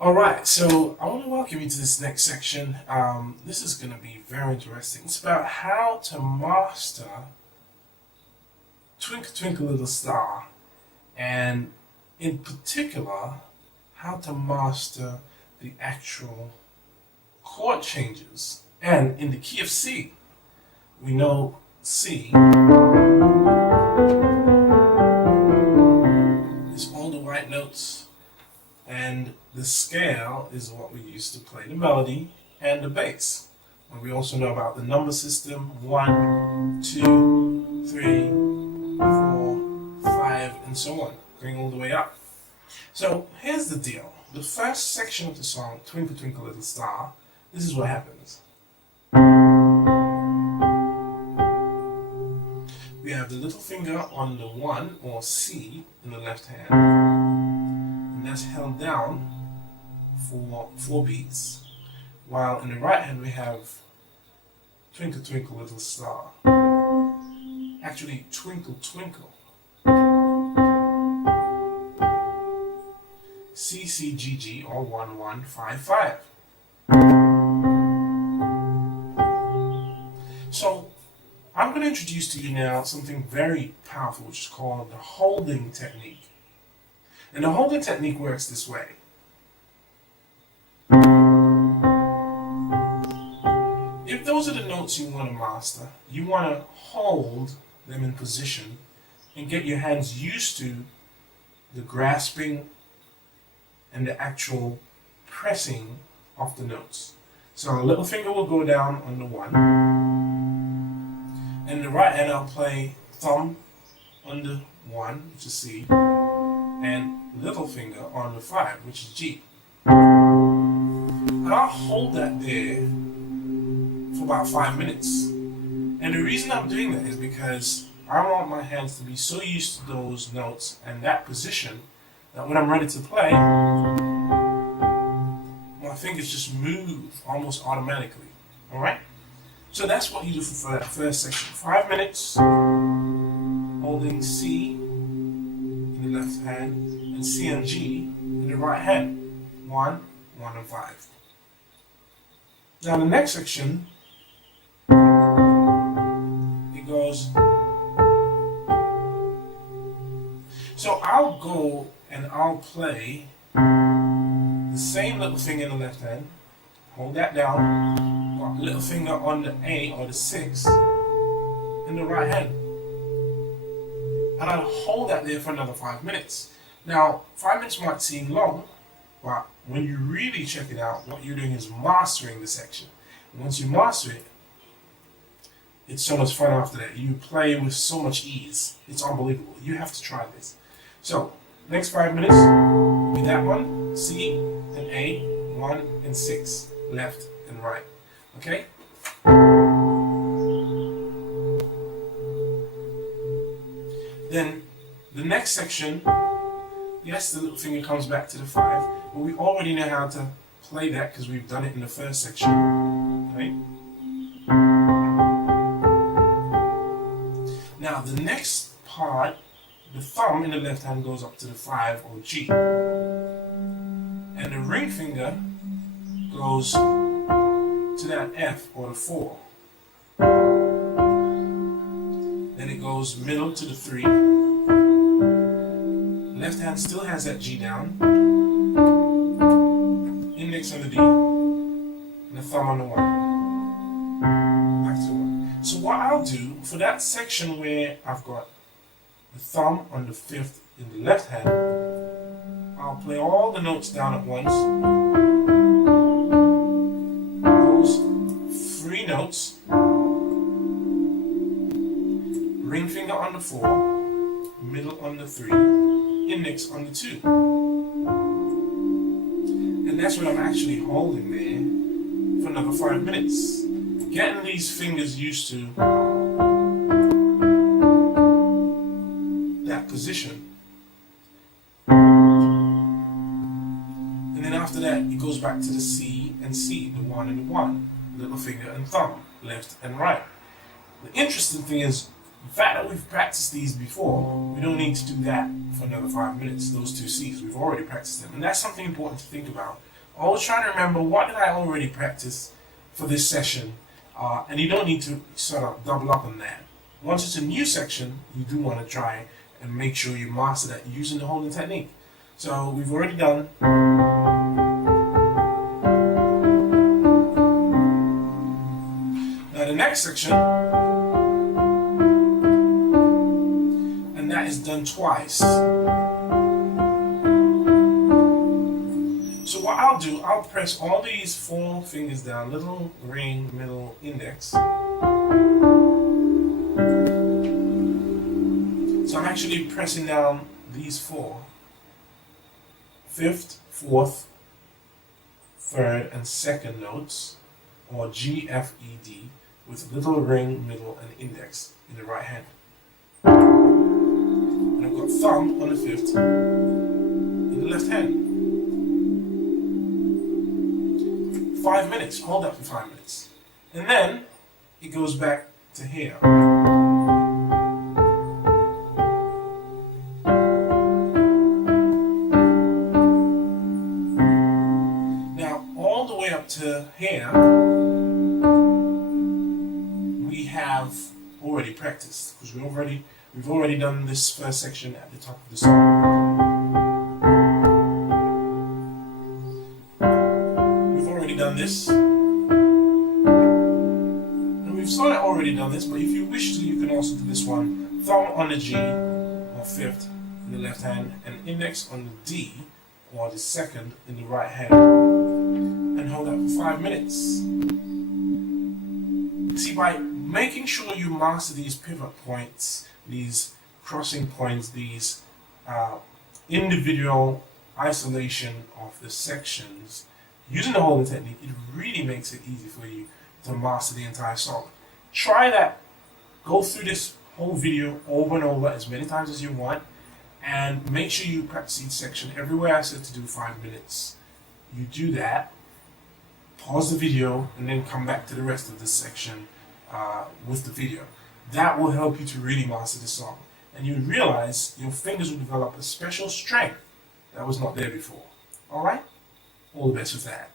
Alright, so I want to welcome you to this next section. This is going to be very interesting. It's about how to master Twinkle Twinkle Little Star, and in particular, how to master the actual chord changes. And in the key of C, we know C is all the white notes, and the scale is what we use to play the melody and the bass. And we also know about the number system: 1, 2, 3, 4, 5, and so on, going all the way up. So here's the deal. The first section of the song, Twinkle Twinkle Little Star, this is what happens. We have the little finger on the 1 or C in the left hand, and that's held down for 4 beats, while in the right hand we have Twinkle Twinkle Little Star. Actually, Twinkle Twinkle. C, C, G, G, or 1, 1, 5, 5. So, I'm going to introduce to you now something very powerful, which is called the holding technique. And the holding technique works this way. If those are the notes you want to master, you want to hold them in position and get your hands used to the grasping and the actual pressing of the notes. So a little finger will go down on the 1, and the right hand I'll play thumb on the 1, which is C, and little finger on the 5, which is G. And I'll hold that there for about 5 minutes. And the reason I'm doing that is because I want my hands to be so used to those notes and that position that when I'm ready to play, my fingers just move almost automatically. Alright? So that's what you do for that first section. 5 minutes, holding C in the left hand and C and G in the right hand. 1, 1, and 5. Now the next section, it goes. So I'll go and I'll play the same little finger in the left hand, hold that down, got little finger on the A or the 6 in the right hand. And I'll hold that there for another 5 minutes. Now, 5 minutes might seem long, but when you really check it out, what you're doing is mastering the section. And once you master it, it's so much fun after that. You play with so much ease. It's unbelievable. You have to try this. So, next 5 minutes, with that one, C and A, 1 and 6, left and right. Okay? Then, the next section, yes, the little finger comes back to the 5, but we already know how to play that because we've done it in the first section. Right? Now, the next part, the thumb in the left hand goes up to the 5 or G. And the ring finger goes to that F or the 4. Then it goes middle to the 3. Left hand still has that G down. Index on the D. And the thumb on the 1. Back to 1. So what I'll do for that section where I've got the thumb on the 5th in the left hand, I'll play all the notes down at once. Those 3 notes. Ring finger on the 4, middle on the 3, index on the 2. And that's what I'm actually holding there for another 5 minutes. Getting these fingers used to that position. And then after that, it goes back to the C and C, the 1 and the 1, little finger and thumb, left and right. The interesting thing is, the fact that we've practiced these before, we don't need to do that for another 5 minutes, those 2 C's. We've already practiced them. And that's something important to think about. always trying to remember what did I already practice for this session, and you don't need to sort of double up on that. Once it's a new section, you do want to try and make sure you master that using the holding technique. So we've already done. Now the next section, and that is done twice. So what I'll do, I'll press all these 4 fingers down, little, ring, middle, index. So I'm actually pressing down these 4. 5th, 4th, 3rd, and 2nd notes, or G, F, E, D, with little, ring, middle, and index in the right hand. And I've got thumb on the 5th in the left hand. 5 minutes, hold that for 5 minutes. And then it goes back to here. Now, all the way up to here, we have already practiced, because we've already done this first section at the top of the song. Done this, and we've sort of already done this, but if you wish to, you can also do this one. Thumb on the G, or 5th, in the left hand, and index on the D, or the 2nd, in the right hand, and hold that for 5 minutes. See, by making sure you master these pivot points, these crossing points, these individual isolation of the sections, using the holding technique, it really makes it easy for you to master the entire song. Try that. Go through this whole video over and over as many times as you want, and make sure you practice each section. Everywhere I said to do 5 minutes, you do that, pause the video, and then come back to the rest of this section with the video. That will help you to really master the song. And you realize your fingers will develop a special strength that was not there before. Alright? All the best with that.